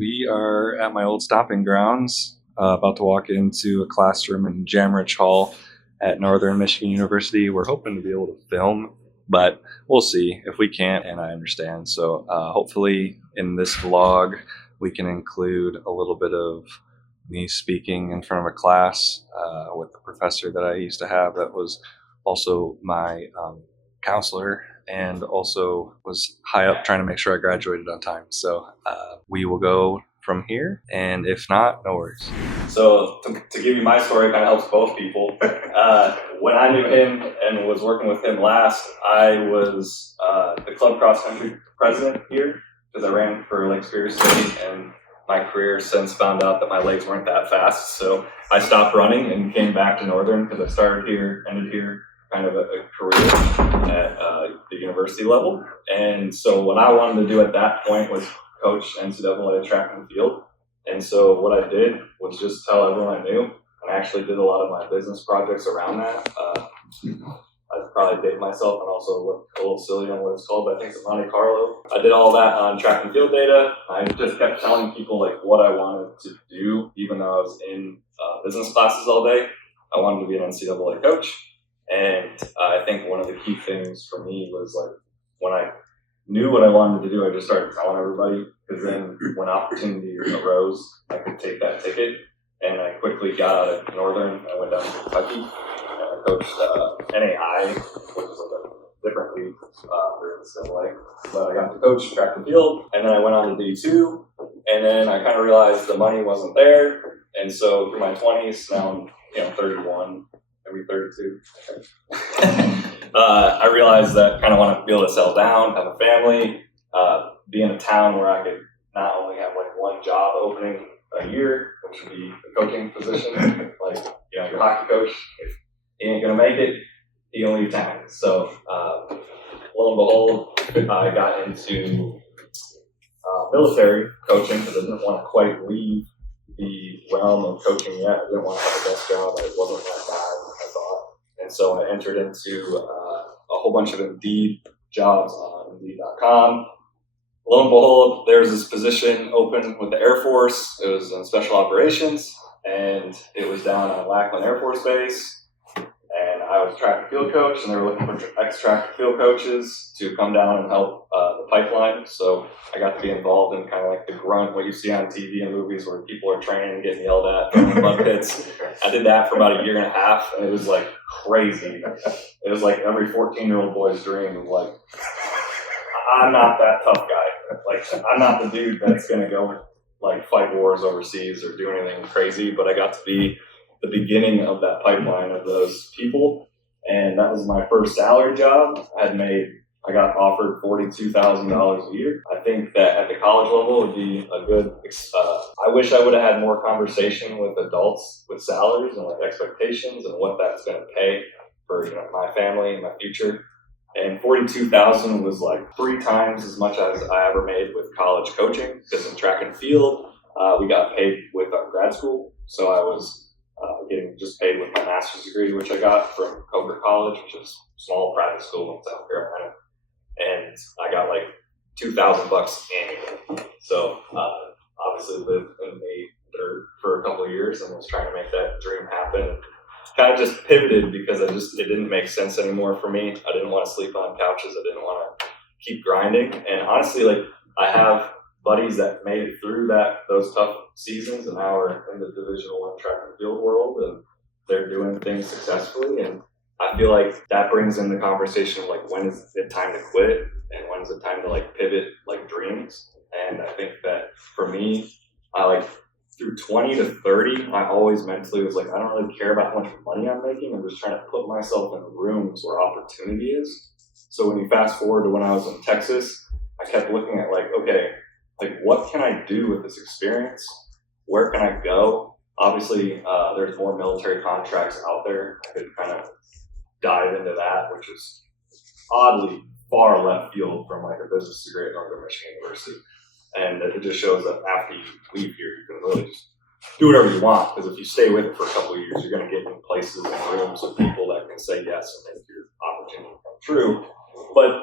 We are at my old stomping grounds, about to walk into a classroom in Jamrich Hall at Northern Michigan University. We're hoping to be able to film, but we'll see. If we can't, and I understand. So hopefully in this vlog, we can include a little bit of me speaking in front of a class with the professor that I used to have that was also my counselor and also was high up trying to make sure I graduated on time. So we will go from here, and if not, no worries. So to give you my story, kind of helps both people. When I knew him and was working with him last, I was the club cross country president here because I ran for Lake Superior State, and my career since found out that my legs weren't that fast. So I stopped running and came back to Northern because I started here, ended here, kind of a career at the university level. And so what I wanted to do at that point was coach NCAA track and field. And so what I did was just tell everyone I knew, and I actually did a lot of my business projects around that. I'd probably date myself and also look a little silly on what it's called, but I think it's Monte Carlo. I did all that on track and field data. I just kept telling people like what I wanted to do, even though I was in business classes all day. I wanted to be an NCAA coach. And I think one of the key things for me was like when I knew what I wanted to do, I just started telling everybody, because then when opportunity arose, I could take that ticket. And I quickly got out of Northern. I went down to Kentucky and I coached NAI, which is like a different league for NCAA. But I got to coach track and field, and then I went on to D2. And then I kind of realized the money wasn't there. And so through my 20s, now I'm 31. Maybe 32. I realized that I kind of want to be able to settle down, have a family, be in a town where I could not only have like one job opening a year, which would be a coaching position, like your hockey coach, if he ain't gonna make it, he gonna leave town. So lo and behold, I got into military coaching because I didn't want to quite leave the realm of coaching yet. I didn't want to have a desk job. I wasn't that bad. And so I entered into a whole bunch of Indeed jobs on Indeed.com. Lo and behold, there's this position open with the Air Force. It was in special operations, and it was down on Lackland Air Force Base. And I was a track and field coach, and they were looking for ex-track and field coaches to come down and help the pipeline. So I got to be involved in kind of like the grunt, what you see on TV and movies where people are training and getting yelled at from mud pits. I did that for about a year and a half, and it was like crazy. It was like every 14-year-old boy's dream of like, I'm not that tough guy. Like, I'm not the dude that's going to go like fight wars overseas or do anything crazy, but I got to be the beginning of that pipeline of those people. And that was my first salary job. I got offered $42,000 a year. I think that at the college level would be a good, I wish I would have had more conversation with adults with salaries and like expectations and what that's going to pay for my family and my future. And $42,000 was like 3 times as much as I ever made with college coaching, because in track and field, we got paid with our grad school. So I was getting just paid with my master's degree, which I got from Coker College, which is a small private school in South Carolina. And I got like $2,000 annually. So obviously lived in the dirt for a couple of years and was trying to make that dream happen. Kind of just pivoted because it didn't make sense anymore for me. I didn't want to sleep on couches. I didn't want to keep grinding. And honestly, like I have buddies that made it through those tough seasons and now are in the Division I track and field world and they're doing things successfully. And I feel like that brings in the conversation of like, when is it time to quit and when is it time to like pivot like dreams? And I think that for me, I like through 20 to 30, I always mentally was like, I don't really care about how much money I'm making. I'm just trying to put myself in rooms where opportunity is. So when you fast forward to when I was in Texas, I kept looking at like, okay, like what can I do with this experience? Where can I go? Obviously, there's more military contracts out there. I could kind of dive into that, which is oddly far left field from like a business degree at Northern Michigan University. And it just shows that after you leave here, you can really just do whatever you want. Because if you stay with it for a couple of years, you're going to get in places and rooms with people that can say yes and make your opportunity come true. But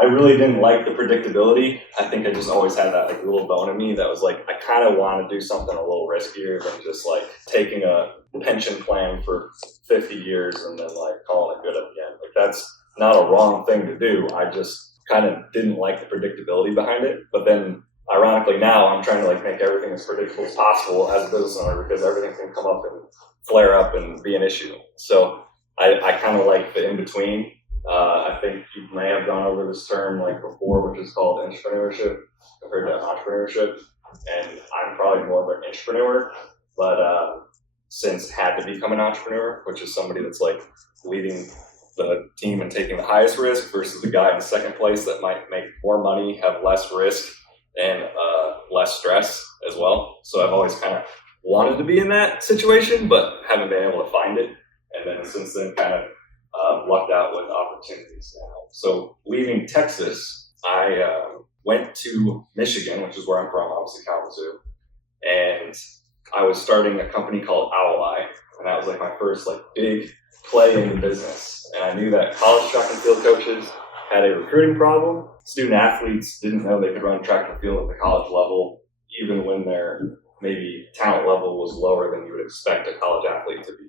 I really didn't like the predictability. I think I just always had that like little bone in me that was like, I kind of want to do something a little riskier than just like taking a pension plan for 50 years and then like calling it good at the end. Like that's not a wrong thing to do. I just kind of didn't like the predictability behind it. But then ironically now I'm trying to like make everything as predictable as possible as a business owner because everything can come up and flare up and be an issue. So I kind of like the in-between. I think you may have gone over this term like before, which is called entrepreneurship compared to entrepreneurship. And I'm probably more of an entrepreneur, but since had to become an entrepreneur, which is somebody that's like leading the team and taking the highest risk versus the guy in second place that might make more money, have less risk and less stress as well. So I've always kind of wanted to be in that situation, but haven't been able to find it. And then since then kind of lucked out with opportunities now. So leaving Texas, I went to Michigan, which is where I'm from, obviously Kalamazoo, and I was starting a company called Ally, and that was like my first like big play in the business. And I knew that college track and field coaches had a recruiting problem. Student athletes didn't know they could run track and field at the college level, even when their maybe talent level was lower than you would expect a college athlete to be.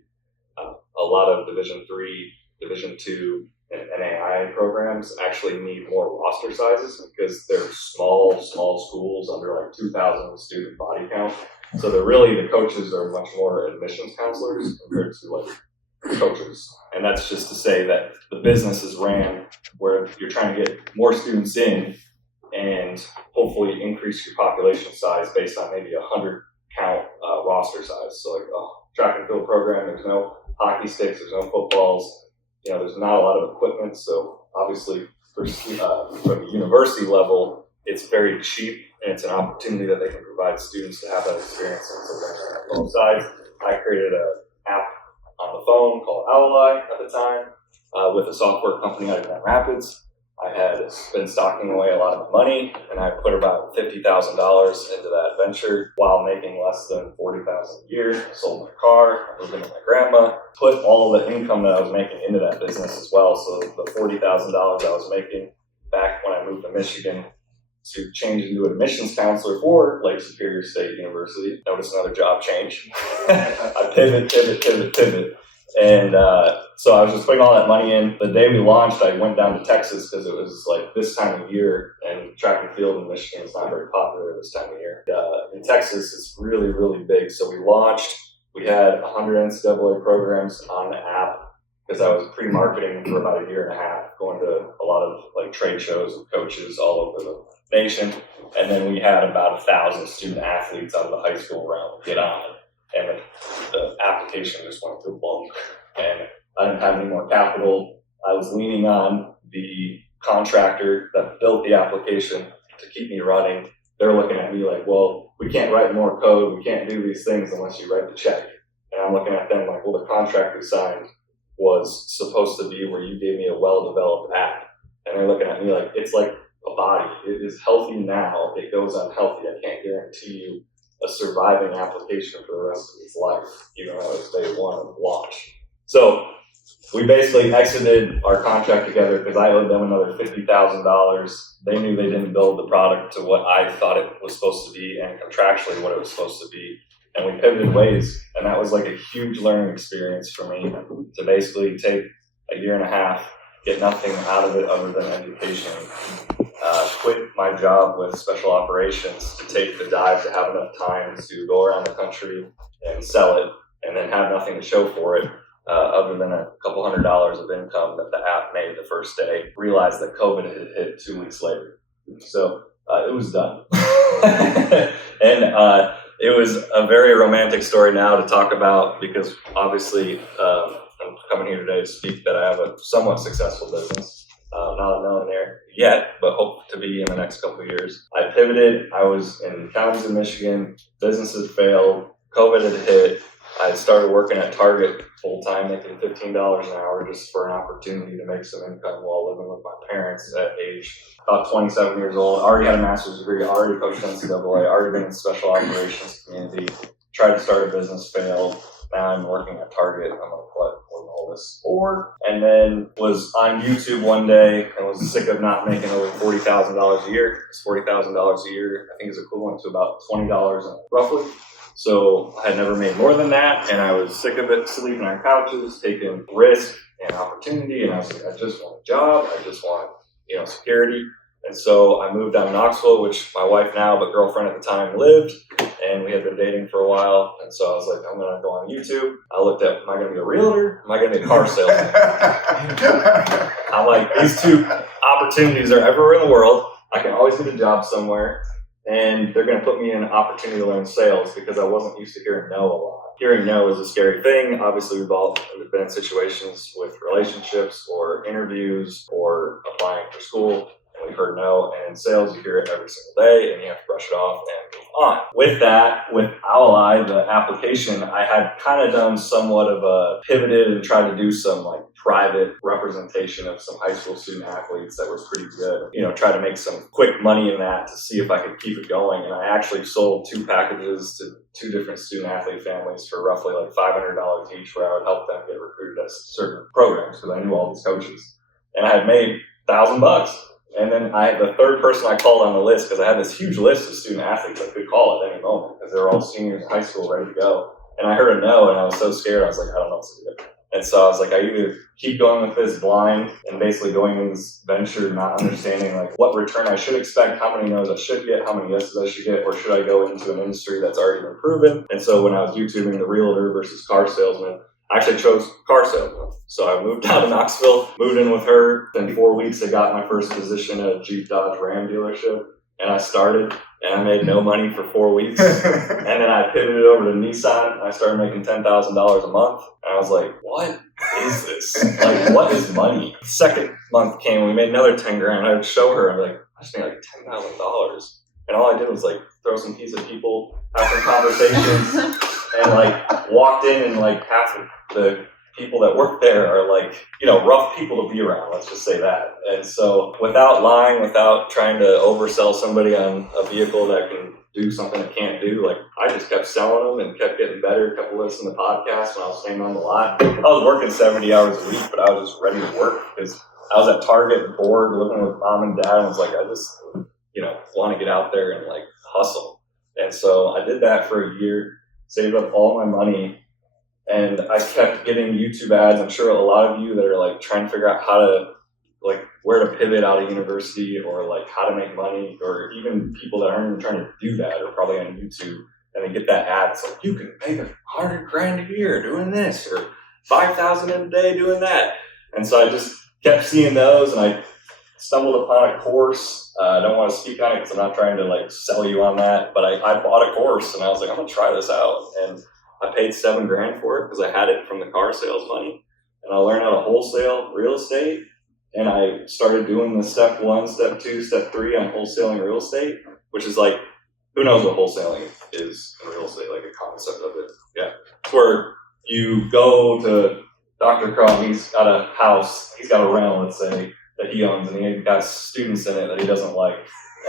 A lot of Division III, Division II, and NAIA programs actually need more roster sizes because they're small schools under like 2,000 student body count. So they're really, the coaches are much more admissions counselors compared to like coaches. And that's just to say that the business is ran where you're trying to get more students in and hopefully increase your population size based on maybe 100 count roster size. So like track and field program, there's no hockey sticks, there's no footballs, there's not a lot of equipment. So obviously from the university level, it's very cheap and it's an opportunity that they can provide students to have that experience. And so on both sides, I created an app on the phone called Ally at the time with a software company out of Grand Rapids. I had been stocking away a lot of money, and I put about $50,000 into that venture while making less than $40,000 a year. I sold my car, I moved in with my grandma, put all the income that I was making into that business as well. So the $40,000 I was making back when I moved to Michigan to change into an admissions counselor for Lake Superior State University. Notice another job change. I pivot. And so I was just putting all that money in. The day we launched, I went down to Texas because it was like this time of year, and track and field in Michigan is not very popular this time of year. In Texas, it's really, really big. So we launched, we had 100 NCAA programs on the app because I was pre-marketing for about a year and a half, going to a lot of like trade shows with coaches all over the nation. And then we had about 1,000 student athletes out of the high school realm get on. And the application just went through boom. And I didn't have any more capital. I was leaning on the contractor that built the application to keep me running. They're looking at me like, well, we can't write more code. We can't do these things unless you write the check. And I'm looking at them like, well, the contract we signed was supposed to be where you gave me a well-developed app. And they're looking at me like, it's like a body. It is healthy now. It goes unhealthy. I can't guarantee you a surviving application for the rest of its life, even though it's day one of launch. So we basically exited our contract together because I owed them another $50,000. They knew they didn't build the product to what I thought it was supposed to be and contractually what it was supposed to be. And we pivoted ways. And that was like a huge learning experience for me to basically take a year and a half, get nothing out of it other than education. Quit my job with special operations to take the dive to have enough time to go around the country and sell it, and then have nothing to show for it other than a couple $100 of income that the app made the first day. Realized that COVID had hit 2 weeks later. So it was done. And it was a very romantic story now to talk about because obviously I'm coming here today to speak that I have a somewhat successful business. Not a millionaire yet, but hope to be in the next couple of years. I pivoted. I was in Kalamazoo, Michigan. Businesses failed. COVID had hit. I started working at Target full-time, making $15 an hour just for an opportunity to make some income while living with my parents at age about 27 years old. Already had a master's degree, already coached NCAA, already been in the special operations community, tried to start a business, failed. Now I'm working at Target. I'm like, what, this for? And then was on YouTube one day and was sick of not making over $40,000 a year. It's $40,000 a year, I think is equivalent to about $20 roughly. So I had never made more than that, and I was sick of it, sleeping on couches, taking risk and opportunity, and I was like, I just want a job, I just want, security. And so I moved down to Knoxville, which my wife now, but girlfriend at the time, lived, and we had been dating for a while. And so I was like, I'm going to go on YouTube. I looked at, am I going to be a realtor? Am I going to be a car salesman? I'm like, these two opportunities are everywhere in the world. I can always get a job somewhere, and they're going to put me in an opportunity to learn sales because I wasn't used to hearing no a lot. Hearing no is a scary thing. Obviously, we've all been in situations with relationships or interviews or applying for school. We've heard no, and in sales, you hear it every single day, and you have to brush it off and move on. With that, with Ally, the application, I had kind of done somewhat of a pivoted and tried to do some like private representation of some high school student athletes that was pretty good. Try to make some quick money in that to see if I could keep it going. And I actually sold 2 packages to 2 different student athlete families for roughly like $500 each, where I would help them get recruited as certain programs because I knew all these coaches. And I had made $1,000. And then the third person I called on the list, because I had this huge list of student athletes I could call at any moment because they were all seniors in high school ready to go. And I heard a no, and I was so scared. I was like, I don't know what to do. And so I was like, I either keep going with this blind and basically going in this venture, not understanding like what return I should expect, how many no's I should get, how many yeses I should get, or should I go into an industry that's already been proven? And so when I was YouTubing the realtor versus car salesman, I actually chose car salesman. So I moved down to Knoxville, moved in with her. In 4 weeks, I got my first position at a Jeep Dodge Ram dealership. And I started, and I made no money for 4 weeks. And then I pivoted over to Nissan. I started making $10,000 a month. And I was like, what is this? Like, what is money? Second month came, we made another 10 grand. I would show her, I'm like, I just made like $10,000. And all I did was like throw some keys at people, have some conversations, and like walked in, and like half of the people that work there are like, rough people to be around, let's just say that. And so without lying, without trying to oversell somebody on a vehicle that can do something it can't do, like I just kept selling them and kept getting better. A couple of lists in the podcast when I was staying on the lot. I was working 70 hours a week, but I was just ready to work because I was at Target bored, living with mom and dad, and was like, I just, want to get out there and like hustle. And so I did that for a year, saved up all my money, and I kept getting YouTube ads. I'm sure a lot of you that are like trying to figure out how to, like, where to pivot out of university or like how to make money, or even people that aren't even trying to do that are probably on YouTube and they get that ad. It's like, you can make $100,000 a year doing this, or 5,000 in a day doing that. And so I just kept seeing those, and I stumbled upon a course. I don't want to speak on it because I'm not trying to like sell you on that, but I bought a course and I was like, I'm gonna try this out. And I paid $7,000 for it because I had it from the car sales money, and I learned how to wholesale real estate. And I started doing the step 1, step 2, step 3 on wholesaling real estate, which is like, who knows what wholesaling is in real estate, like a concept of it. Yeah. It's where you go to Dr. Crum, he's got a house, he's got a rental, let's say, that he owns, and he's got students in it that he doesn't like,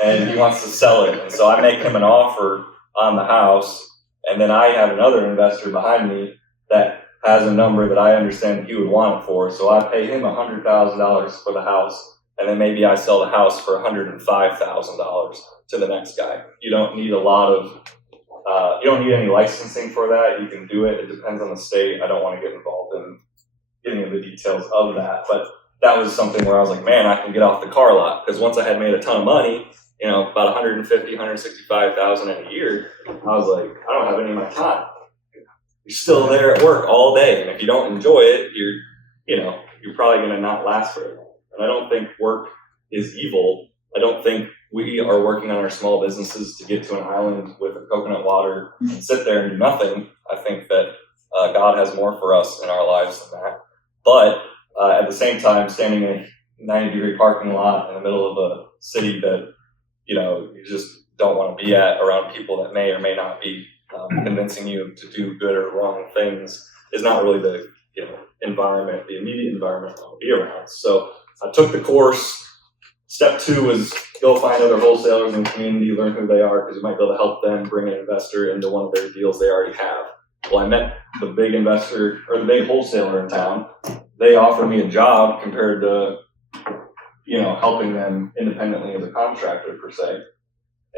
and he wants to sell it. And so I make him an offer on the house, and then I have another investor behind me that has a number that I understand he would want it for. So I pay him $100,000 for the house, and then maybe I sell the house for $105,000 to the next guy. You don't need a lot of, you don't need any licensing for that. You can do it. It depends on the state. I don't want to get involved in getting into the details of that, but that was something where I was like, man, I can get off the car lot. Because once I had made a ton of money, about $150,000, $165,000 in a year, I was like, I don't have any of my time. You're still there at work all day, and if you don't enjoy it, you're probably going to not last very long. And I don't think work is evil. I don't think we are working on our small businesses to get to an island with a coconut water and sit there and do nothing. I think that God has more for us in our lives than that. But at the same time, standing in a 90-degree parking lot in the middle of a city that you just don't want to be at, around people that may or may not be convincing you to do good or wrong things, is not really the environment, the immediate environment I want to be around. So I took the course. Step 2 was go find other wholesalers in the community, learn who they are, because you might be able to help them bring an investor into one of their deals they already have. Well, I met the big investor or the big wholesaler in town. They offered me a job compared to, helping them independently as a contractor per se.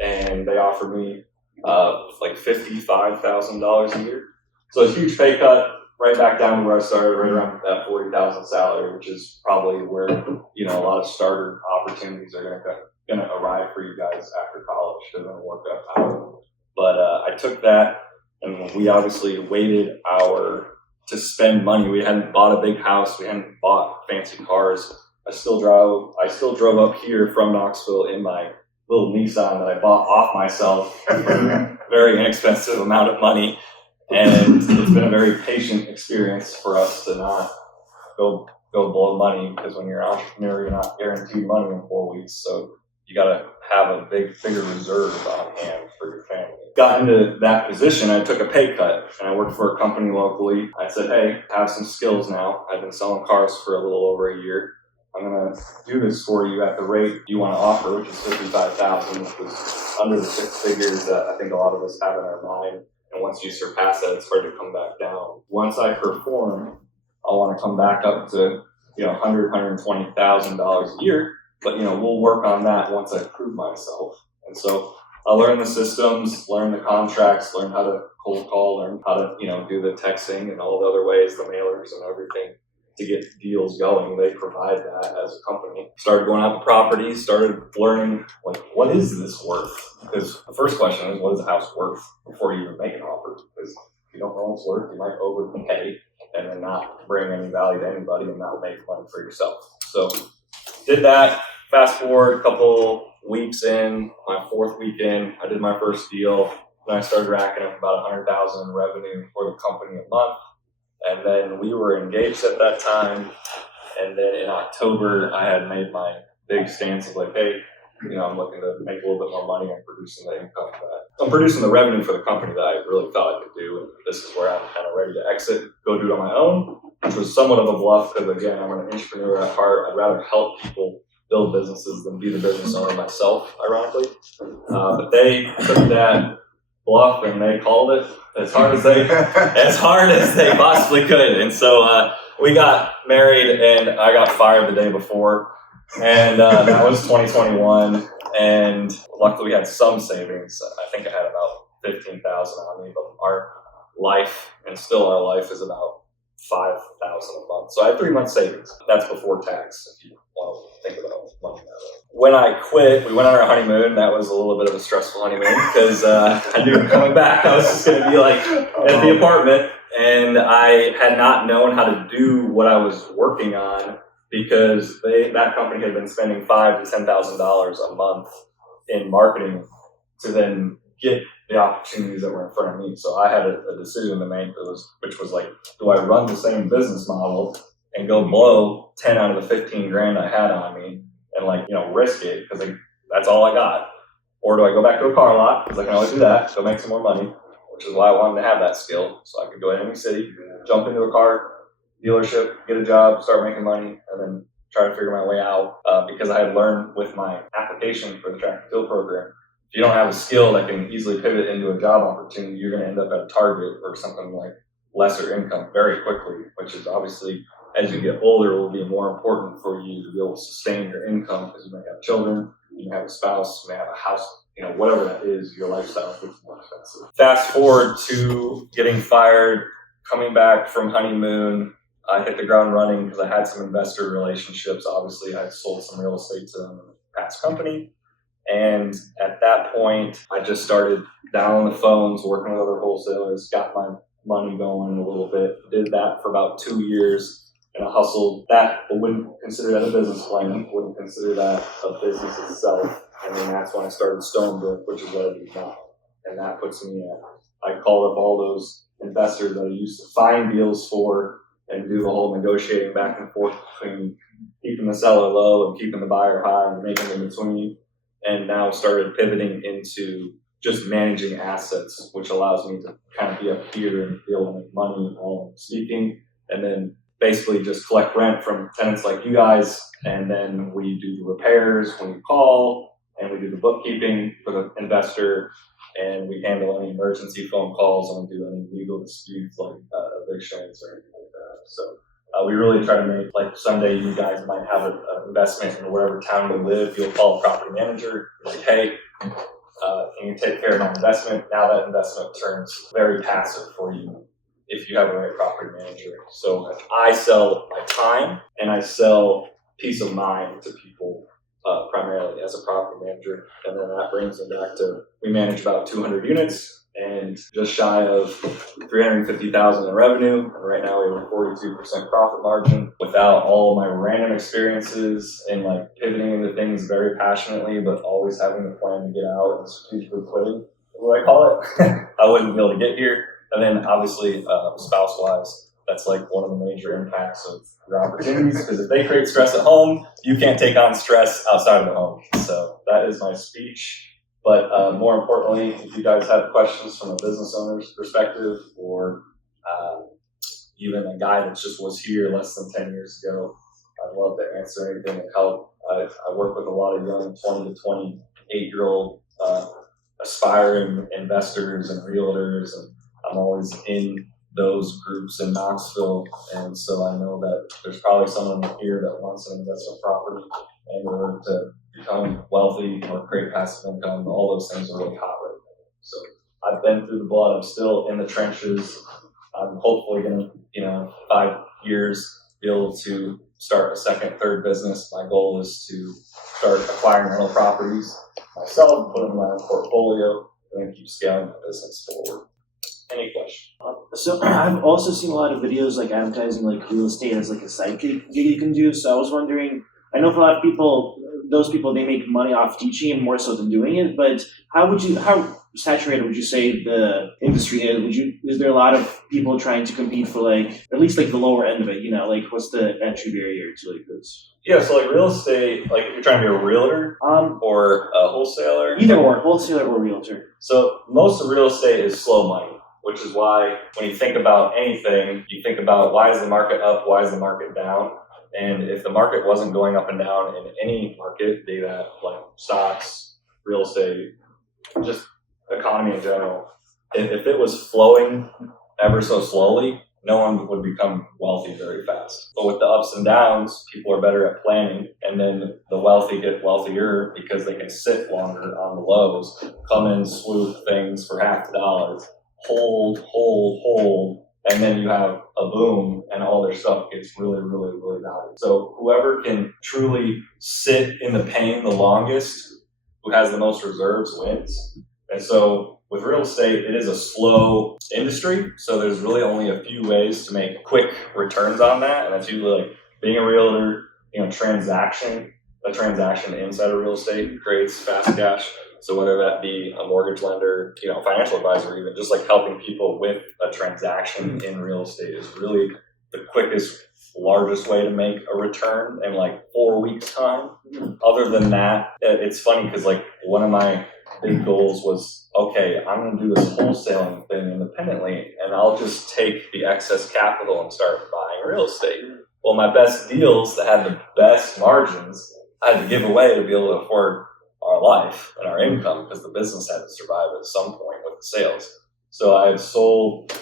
And they offered me like $55,000 a year. So a huge pay cut, right back down to where I started, right around that $40,000 salary, which is probably where a lot of starter opportunities are going to arrive for you guys after college. They're going to work out. But I took that, and we obviously waited to spend money. We hadn't bought a big house. We hadn't bought fancy cars. I still drove up here from Knoxville in my little Nissan that I bought off myself for a very inexpensive amount of money. And it's been a very patient experience for us to not go blow money, because when you're an entrepreneur, you're not guaranteed money in 4 weeks. So you got to have a bigger reserve on hand for your family. Got into that position, I took a pay cut, and I worked for a company locally. I said, hey, I have some skills now. I've been selling cars for a little over a year. I'm going to do this for you at the rate you want to offer, which is $55,000, which was under the six figures that I think a lot of us have in our mind. And once you surpass that, it's hard to come back down. Once I perform, I want to come back up to $120,000 a year. But we'll work on that once I prove myself. And so I learned the systems, learned the contracts, learned how to cold call, learned how to do the texting and all the other ways, the mailers and everything, to get deals going. They provide that as a company. Started going out to properties, started learning, what is this worth? Because the first question is, what is the house worth before you even make an offer? Because if you don't know what it's worth, you might overpay and then not bring any value to anybody and not make money for yourself. So did that. Fast forward a couple weeks in, my fourth week in, I did my first deal. Then I started racking up about $100,000 in revenue for the company a month. And then we were engaged at that time. And then in October, I had made my big stance of hey, I'm looking to make a little bit more money. I'm producing the income I'm producing the revenue for the company that I really thought I could do. And this is where I'm kind of ready to exit, go do it on my own, which was somewhat of a bluff because, again, I'm an entrepreneur at heart. I'd rather help people build businesses than be the business owner myself, ironically. But they took that bluff and they called it as hard as they possibly could. And so we got married, and I got fired the day before. And that was 2021. And luckily we had some savings. I think I had about $15,000 on me, but our life, and still our life, is about $5,000 a month. So I had 3 months savings. That's before tax, if you want to think about money that way. When I quit, we went on our honeymoon. That was a little bit of a stressful honeymoon because I knew coming back I was just going to be at the apartment, and I had not known how to do what I was working on because that company had been spending $5,000 to $10,000 a month in marketing to then get the opportunities that were in front of me. So I had a decision to make, which was do I run the same business model and go blow 10 out of the 15 grand I had on me and risk it because that's all I got? Or do I go back to a car lot, because I can always do that, go make some more money, which is why I wanted to have that skill. So I could go to any city, jump into a car dealership, get a job, start making money, and then try to figure my way out. Because I had learned with my application for the track and field program, if you don't have a skill that can easily pivot into a job opportunity, you're going to end up at a Target or something like lesser income very quickly, which is obviously, as you get older, will be more important for you to be able to sustain your income because you may have children, you may have a spouse, you may have a house, whatever that is, your lifestyle gets more expensive. Fast forward to getting fired, coming back from honeymoon. I hit the ground running because I had some investor relationships. Obviously, I sold some real estate to them in the past company. And at that point, I just started down on the phones, working with other wholesalers, got my money going a little bit. Did that for about 2 years. And I hustled that. I wouldn't consider that a business plan. Wouldn't consider that a business itself. And then that's when I started Stonebrook, which is what I do now. And that puts me at, I called up all those investors that I used to find deals for and do the whole negotiating back and forth between keeping the seller low and keeping the buyer high and making in between. And now started pivoting into just managing assets, which allows me to kind of be up here and be able to make money while I'm speaking. And then basically just collect rent from tenants like you guys. And then we do the repairs when you call, and we do the bookkeeping for the investor. and we handle any emergency phone calls, and we do any legal disputes like evictions or anything like that. So we really try to make, like, someday you guys might have an investment in wherever town you live. You'll call a property manager, like, hey, can you take care of my investment? Now that investment turns very passive for you if you have a right property manager. So I sell my time and I sell peace of mind to people primarily as a property manager. And then that brings me back to, we manage about 200 units and just shy of 350,000 in revenue. And right now we have a 42% profit margin without all my random experiences and like pivoting into things very passionately, but always having a plan to get out and strategically quitting, what I call it. I wouldn't be able to get here. And then obviously spouse-wise, that's like one of the major impacts of your opportunities, because if they create stress at home, you can't take on stress outside of the home. So that is my speech. But more importantly, if you guys have questions from a business owner's perspective, or even a guy that just was here less than 10 years ago, I'd love to answer anything and help. I work with a lot of young 20 to 28-year-old aspiring investors and realtors, and I'm always in those groups in Knoxville. And so I know that there's probably someone here that wants an investment property in order to become wealthy or create passive income. All those things are really hot right now. So I've been through the blood. I'm still in the trenches. I'm hopefully going to, 5 years, be able to start a second, third business. My goal is to start acquiring rental properties myself, put them in my own portfolio, and then keep scaling my business forward. Any question? So I've also seen a lot of videos like advertising like real estate as like a side gig you can do. So I was wondering, I know for a lot of people, those people, they make money off teaching and more so than doing it, but how saturated would you say the industry is? Is there a lot of people trying to compete for like, at least like the lower end of it, like what's the entry barrier to like this? Yeah, so like real estate, like if you're trying to be a realtor or a wholesaler. Either or, wholesaler or realtor. So most of real estate is slow money, which is why when you think about anything, you think about why is the market up, why is the market down? And if the market wasn't going up and down in any market, be that like stocks, real estate, just economy in general, if it was flowing ever so slowly, no one would become wealthy very fast. But with the ups and downs, people are better at planning, and then the wealthy get wealthier because they can sit longer on the lows, come in, swoop things for half the dollar, hold, and then you have a boom and all their stuff gets really, really, really valuable. So whoever can truly sit in the pain the longest, who has the most reserves, wins. And so with real estate, it is a slow industry. So there's really only a few ways to make quick returns on that. And that's usually like being a realtor, a transaction inside of real estate creates fast cash. So whether that be a mortgage lender, financial advisor, even just like helping people with a transaction in real estate is really the quickest, largest way to make a return in like 4 weeks time. Other than that, it's funny because like one of my big goals was, okay, I'm going to do this wholesaling thing independently and I'll just take the excess capital and start buying real estate. Well, my best deals that had the best margins, I had to give away to be able to afford our life and our income because the business had to survive at some point with the sales. So I had sold,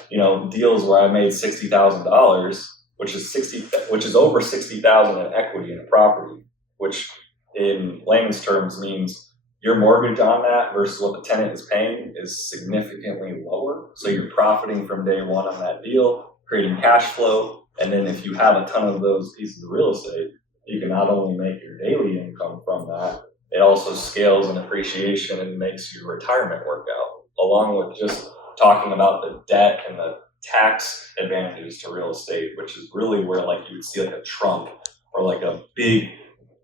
deals where I made $60,000, which is over $60,000 in equity in a property, which in layman's terms means your mortgage on that versus what the tenant is paying is significantly lower. So you're profiting from day one on that deal, creating cash flow. And then if you have a ton of those pieces of real estate, you can not only make your daily income from that, it also scales in appreciation and makes your retirement work out, along with just talking about the debt and the tax advantages to real estate, which is really where like you would see like a Trump or like a big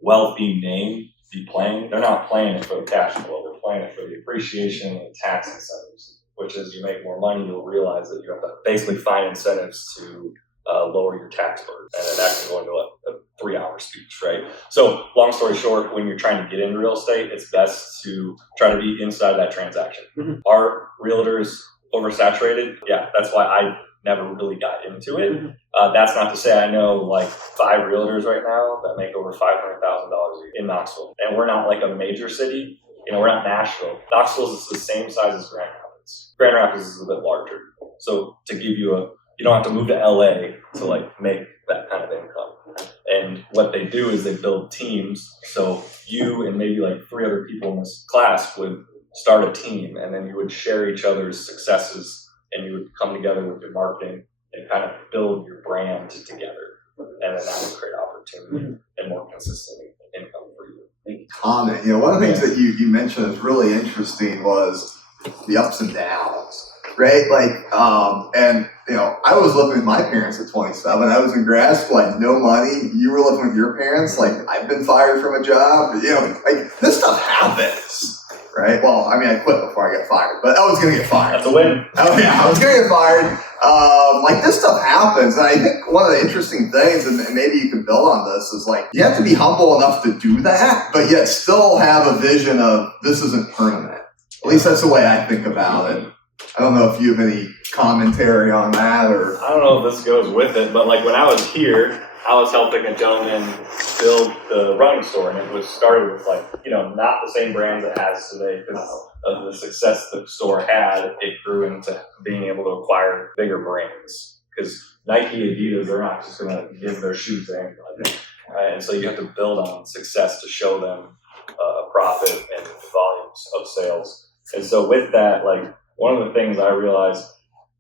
wealthy name be playing. They're not playing it for the cash flow, they're playing it for the appreciation and tax incentives, which is you make more money, you'll realize that you have to basically find incentives to lower your tax burden. And then that can go into a 3-hour speech, right? So long story short, when you're trying to get into real estate, it's best to try to be inside that transaction. Mm-hmm. Are realtors oversaturated? Yeah, that's why I never really got into it. Mm-hmm. That's not to say I know like 5 realtors right now that make over $500,000 a year in Knoxville. And we're not like a major city, we're not Nashville. Knoxville is the same size as Grand Rapids. Grand Rapids is a bit larger. So to give you you don't have to move to LA to like make that kind of income. And what they do is they build teams. So you and maybe like 3 other people in this class would start a team, and then you would share each other's successes, and you would come together with your marketing and kind of build your brand together. And then that would create opportunity and more consistent income for you. Comment. One of the things that you mentioned is really interesting was the ups and downs, right? Like, and I was living with my parents at 27. I was in grad school, I had no money. You were living with your parents. Like, I've been fired from a job. Like this stuff happens. Right. Well, I mean, I quit before I got fired, but I was going to get fired. That's a win. Oh yeah, I was going to get fired. Like this stuff happens, and I think one of the interesting things, and maybe you can build on this, is like you have to be humble enough to do that, but yet still have a vision of this isn't permanent. At least that's the way I think about it. I don't know if you have any commentary on that, or I don't know if this goes with it, but like when I was here, I was helping a gentleman build the running store, and it was started with like, not the same brands it has today because of the success the store had. It grew into being able to acquire bigger brands because Nike, Adidas, they're not just going to give their shoes to anybody. And so you have to build on success to show them a profit and volumes of sales. And so with that, like one of the things I realized,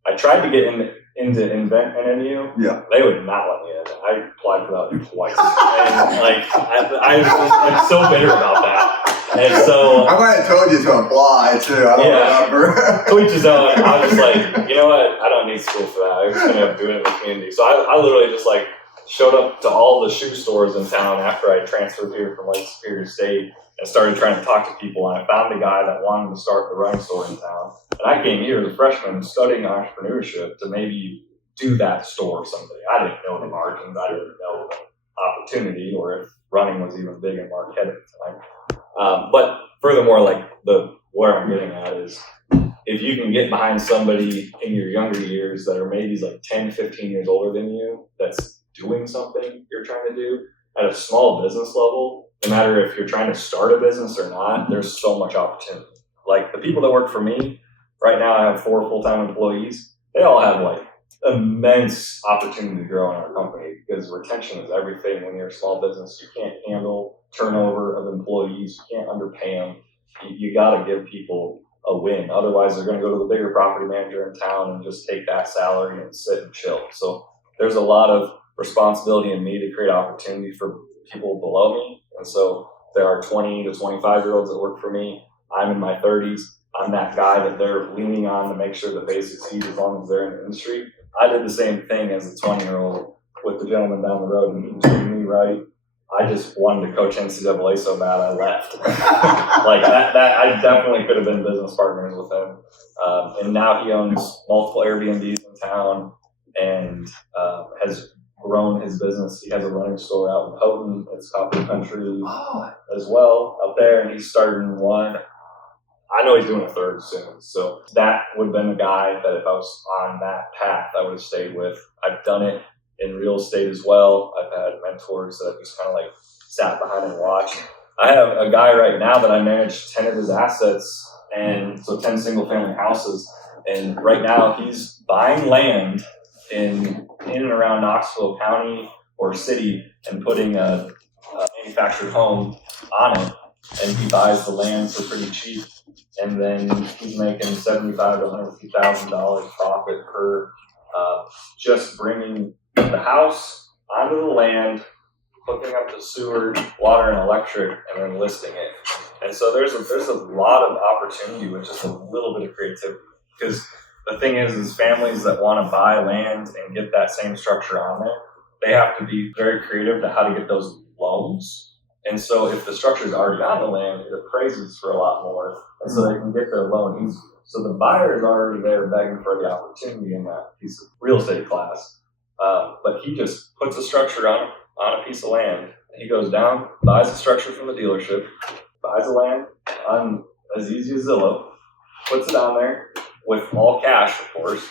I tried to get into Invent NMU. Yeah. They would not let me in. I applied for that twice. And like I was like so bitter about that. And so I might have told you to apply too. I don't remember. To each his own. I was just like, you know what? I don't need school for that. I'm just gonna do it in the community. So I literally just like showed up to all the shoe stores in town after I transferred here from Lake Superior State and started trying to talk to people. And I found a guy that wanted to start the running store in town. And I came here as a freshman studying entrepreneurship to maybe do that store someday. I didn't know the margins. I didn't know the opportunity or if running was even big in Marquette at the time. But furthermore, like where I'm getting at is if you can get behind somebody in your younger years that are maybe like 10, 15 years older than you that's doing something you're trying to do at a small business level, no matter if you're trying to start a business or not, there's so much opportunity. Like the people that work for me, right now I have 4 full-time employees. They all have like immense opportunity to grow in our company because retention is everything when you're a small business. You can't handle turnover of employees. You can't underpay them. You got to give people a win. Otherwise, they're going to go to the bigger property manager in town and just take that salary and sit and chill. So there's a lot of responsibility in me to create opportunity for people below me. And so there are 20 to 25-year-olds that work for me. I'm in my 30s. I'm that guy that they're leaning on to make sure that they succeed as long as they're in the industry. I did the same thing as a 20-year-old with the gentleman down the road, and he was treating me right. I just wanted to coach NCAA so bad I left. Like that, I definitely could have been business partners with him. And now he owns multiple Airbnbs in town and has grown his business. He has a running store out in Houghton. It's Copper Country as well out there, and he's starting one. I know he's doing a third soon. So that would have been a guy that if I was on that path, I would have stayed with. I've done it in real estate as well. I've had mentors that I've just kind of like sat behind and watched. I have a guy right now that I manage 10 of his assets, and so 10 single family houses. And right now he's buying land in and around Knoxville County or city and putting a manufactured home on it. And he buys the land for pretty cheap. And then he's making $75,000 to $150,000 profit per just bringing the house onto the land, hooking up the sewer, water, and electric, and then listing it. And so there's a lot of opportunity with just a little bit of creativity. Because the thing is families that want to buy land and get that same structure on there, they have to be very creative to how to get those loans. And so if the structure is already on the land, it appraises for a lot more, and so they can get their loan easy. So the buyer is already there begging for the opportunity in that piece of real estate class. But he just puts a structure on a piece of land. He goes down, buys a structure from the dealership, buys the land on as easy as Zillow, puts it on there with all cash, of course,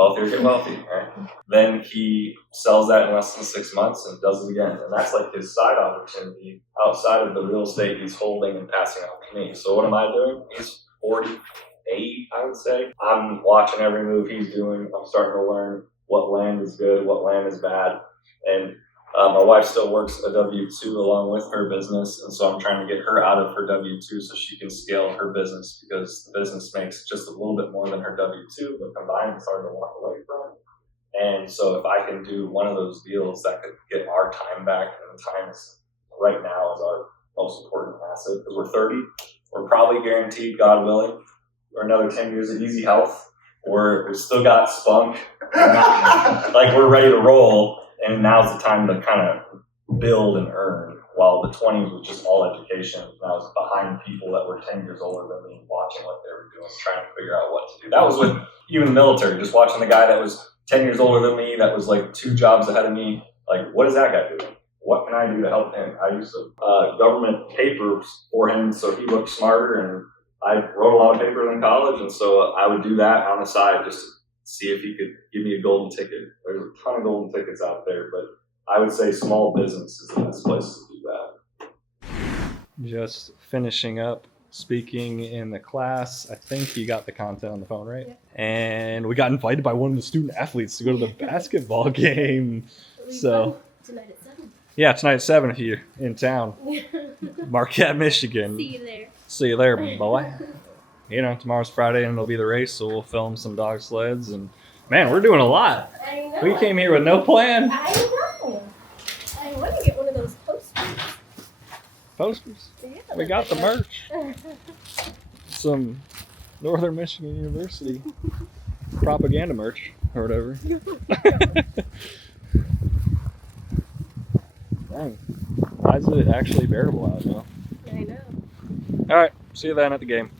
wealthier get wealthy, right? Then he sells that in less than 6 months and does it again. And that's like his side opportunity outside of the real estate he's holding and passing on to me. So what am I doing? He's 48, I would say. I'm watching every move he's doing. I'm starting to learn what land is good, what land is bad. And my wife still works a W-2 along with her business, and so I'm trying to get her out of her W-2 so she can scale her business, because the business makes just a little bit more than her W-2, but combined it's hard to walk away from. And so if I can do one of those deals that could get our time back, and the time is right now is our most important asset, because we're 30, we're probably guaranteed, God willing, for another 10 years of easy health. We've still got spunk, like we're ready to roll. And now's the time to kind of build and earn, while the 20s was just all education. And I was behind people that were 10 years older than me, watching what they were doing, trying to figure out what to do. That was with even the military, just watching the guy that was 10 years older than me, that was like 2 jobs ahead of me. Like, what is that guy doing? What can I do to help him? I used to government papers for him so he looked smarter, and I wrote a lot of papers in college, and so I would do that on the side just to see if he could give me a golden ticket. There's a ton of golden tickets out there, but I would say small business is the best place to do that. Just finishing up speaking in the class. I think you got the content on the phone, right? Yeah. And we got invited by one of the student athletes to go to the basketball game. So tonight at 7. yeah, tonight at 7 if you're in town. Marquette, Michigan. See you there. See you there, boy. You know, tomorrow's Friday and it'll be the race, so we'll film some dog sleds. And man, we're doing a lot. I know. We came here with no plan. I know. I want to get one of those posters. Posters. Yeah, We got the merch. Some Northern Michigan University propaganda merch or whatever. Dang. Why is it actually bearable out now? I know. All right. See you then at the game.